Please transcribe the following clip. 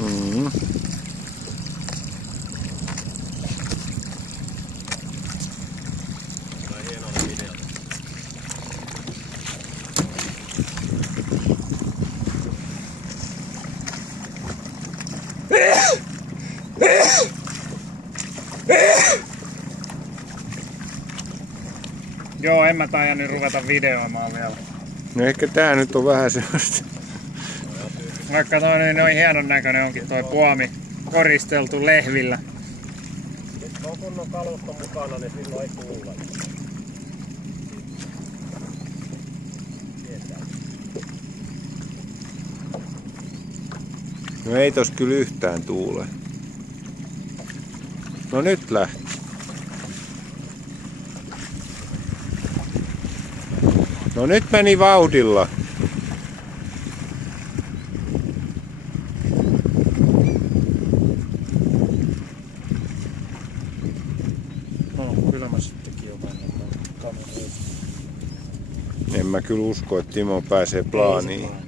Mm. Joo, en mä taida nyt ruveta videoimaan vielä. No ehkä tää nyt on vähän sellaista. Vaikka toi noin hienon näköinen onkin toi puomi koristeltu lehvillä. Jos on kunnon kalusto mukana, niin silloin ei kuule. No ei tos kyllä yhtään tuule. No nyt lähti. No nyt meni vauhdilla. No, kyllä mä sittenkin jo mennä kameroihin. En mä kyllä usko, että Timo pääsee plaaniin.